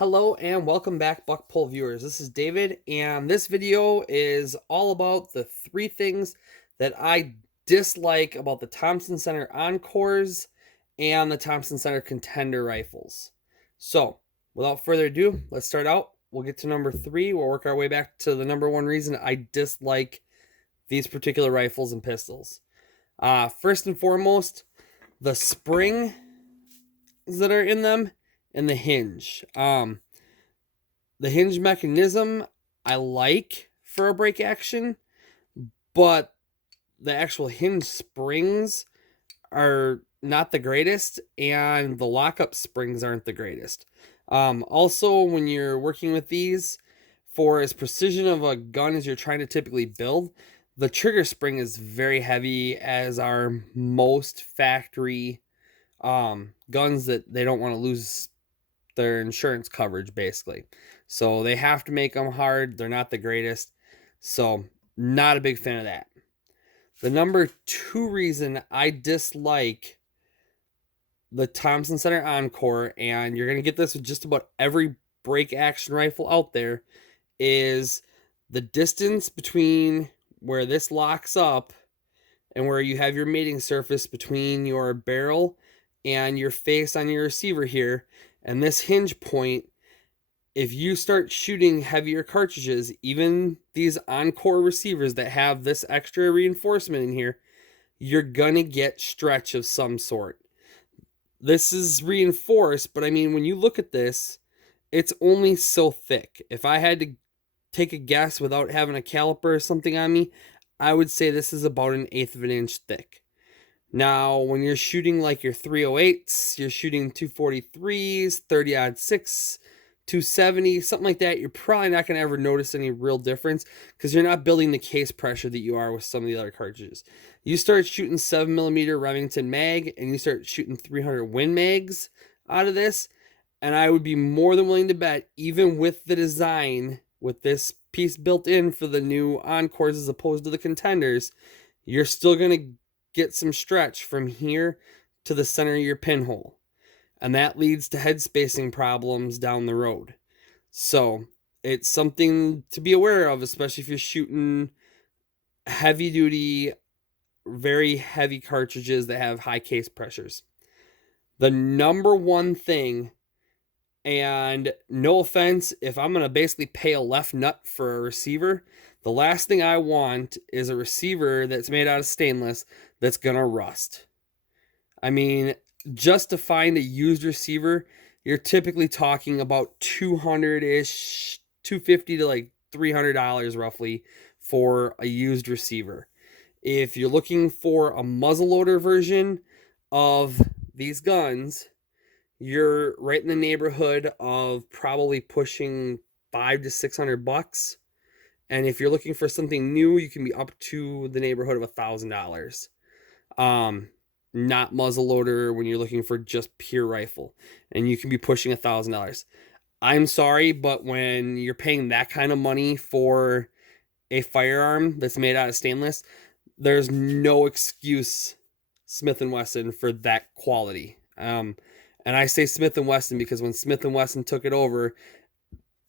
Hello and welcome back, BuckPole viewers. This is David, and this video is all about the three things that I dislike about the Thompson Center Encores and the Thompson Center Contender rifles. So, without further ado, let's start out. We'll get to number three. We'll work our way back to the number one reason I dislike these particular rifles and pistols. First and foremost, the springs that are in them and the hinge. The hinge mechanism I like for a break action, but the actual hinge springs are not the greatest, and the lockup springs aren't the greatest. Also, when you're working with these, for as precision of a gun as you're trying to typically build, the trigger spring is very heavy, as are most factory guns that they don't want to lose their insurance coverage, basically. So they have to make them hard. They're not the greatest. So not a big fan of that. The number two reason I dislike the Thompson Center Encore, and you're going to get this with just about every break action rifle out there, is the distance between where this locks up and where you have your mating surface between your barrel and your face on your receiver here. And this hinge point, if you start shooting heavier cartridges, even these Encore receivers that have this extra reinforcement in here, you're gonna get stretch of some sort. This is reinforced, but I mean, when you look at this, it's only so thick. If I had to take a guess without having a caliper or something on me, I would say this is about 1/8 of an inch thick. Now, when you're shooting like your 308s, you're shooting 243s, 30-06, 270, something like that, you're probably not going to ever notice any real difference because you're not building the case pressure that you are with some of the other cartridges. You start shooting 7mm Remington mag and you start shooting 300 Win mags out of this, and I would be more than willing to bet, even with the design, with this piece built in for the new Encores as opposed to the Contenders, you're still going to get some stretch from here to the center of your pinhole. And that leads to head spacing problems down the road. So it's something to be aware of, especially if you're shooting heavy duty, very heavy cartridges that have high case pressures. The number one thing, and no offense, if I'm going to basically pay a left nut for a receiver, the last thing I want is a receiver that's made out of stainless that's going to rust. I mean, just to find a used receiver, you're typically talking about $200-ish, $250 to like $300 roughly for a used receiver. If you're looking for a muzzleloader version of these guns, you're right in the neighborhood of probably pushing $500 to $600. And if you're looking for something new, you can be up to the neighborhood of $1,000. Not muzzleloader when you're looking for just pure rifle, and you can be pushing $1,000. I'm sorry, but when you're paying that kind of money for a firearm that's made out of stainless, there's no excuse, Smith & Wesson, for that quality. And I say Smith & Wesson because when Smith & Wesson took it over,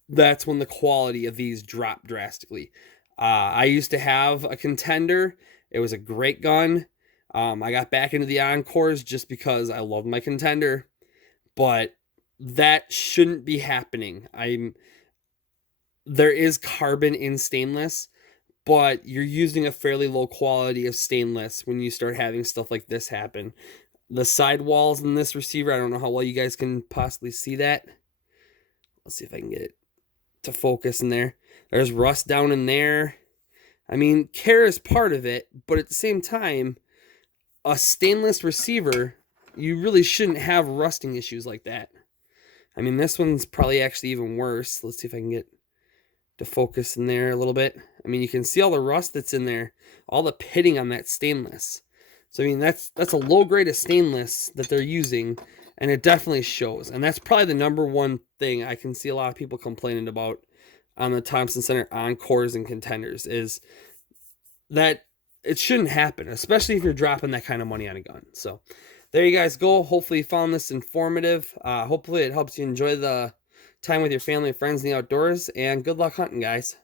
that's when the quality of these dropped drastically. I used to have a Contender. It was a great gun. I got back into the Encores just because I love my Contender, but that shouldn't be happening. There is carbon in stainless, but you're using a fairly low quality of stainless when you start having stuff like this happen. The sidewalls in this receiver, I don't know how well you guys can possibly see that. Let's see if I can get it to focus in there. There's rust down in there. I mean, care is part of it, but at the same time, a stainless receiver, you really shouldn't have rusting issues like that. I mean, this one's probably actually even worse. Let's see if I can get to focus in there a little bit. I mean, you can see all the rust that's in there, all the pitting on that stainless. So, I mean, that's a low grade of stainless that they're using, and it definitely shows. And that's probably the number one thing I can see a lot of people complaining about on the Thompson Center Encores and Contenders, is that it shouldn't happen, especially if you're dropping that kind of money on a gun. So there you guys go. Hopefully you found this informative. Hopefully it helps you enjoy the time with your family and friends in the outdoors, and good luck hunting, guys.